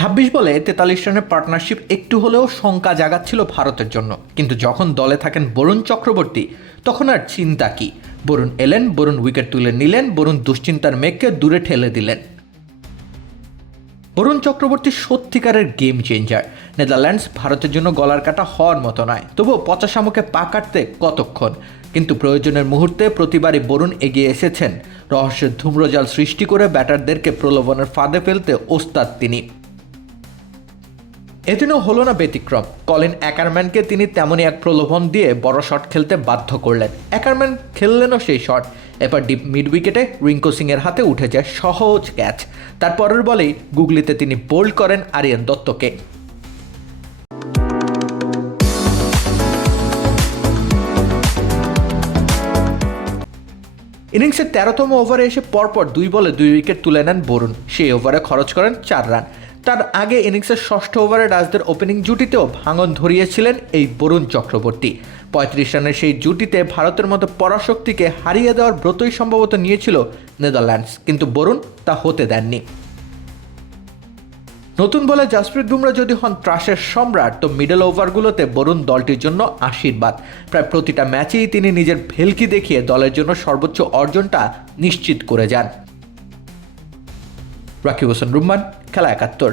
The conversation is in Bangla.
ছাব্বিশ বলে তেতাল্লিশ রানের পার্টনারশিপ একটু হলেও শঙ্কা জাগাচ্ছিল ভারতের জন্য। কিন্তু যখন দলে থাকেন বরুণ চক্রবর্তী, তখন আর চিন্তা কি? বরুণ এলেন, বরুণ উইকেট তুলে নিলেন, বরুণ দুশ্চিন্তার মেঘকে দূরে ঠেলে দিলেন। বরুণ চক্রবর্তী সত্যিকারের গেম চেঞ্জার নেদারল্যান্ডস ভারতের জন্য গলার কাটা হওয়ার মতো নয়। তবুও পচা শামুকে পা কাটতে কতক্ষণ? কিন্তু প্রয়োজনের মুহূর্তে প্রতিবারই বরুণ এগিয়ে এসেছেন। রহস্যের ধূম্রজাল সৃষ্টি করে ব্যাটারদেরকে প্রলোভনের ফাঁদে ফেলতে ওস্তাদ তিনি। এদিনও হলো না ব্যতিক্রম। কলিন অ্যাকারম্যানকে তিনি তেমনই এক প্রলোভন দিয়ে বড় শট খেলতে বাধ্য করলেন। অ্যাকারম্যান খেললেনও সেই শট। এবার ডিপ মিড উইকেটে রিঙ্কু সিং এর হাতে উঠে যায় সহজ ক্যাচ। তারপরের বলেই গুগলিতে তিনি বোল্ড করেন আরিয়ান দত্তকে। ইনিংসের তেরোতম ওভারে এসে পরপর দুই বলে দুই উইকেট তুলে নেন বরুণ। সেই ওভারে খরচ করেন চার রান। তার আগে ইনিংসের ষষ্ঠ ওভারে রাজদের ওপেনিং জুটিতেও ভাঙন ধরিয়েছিলেন এই বরুণ চক্রবর্তী। পঁয়ত্রিশ রানের সেই জুটিতে ভারতের মতো পরাশক্তিকে হারিয়ে দেওয়ার ব্রতই সম্ভবত নিয়েছিল নেদারল্যান্ডস, কিন্তু বরুণ তা হতে দেননি। নতুন বলে জাসপ্রীত বুমরা যদি হন ত্রাসের সম্রাট, তো মিডল ওভারগুলোতে বরুণ দলটির জন্য আশীর্বাদ। প্রায় প্রতিটা ম্যাচেই তিনি নিজের ভেলকি দেখিয়ে দলের জন্য সর্বোচ্চ অর্জনটা নিশ্চিত করে যান। রাকিব হোসেন রুম্মান খেলা একাত্তর।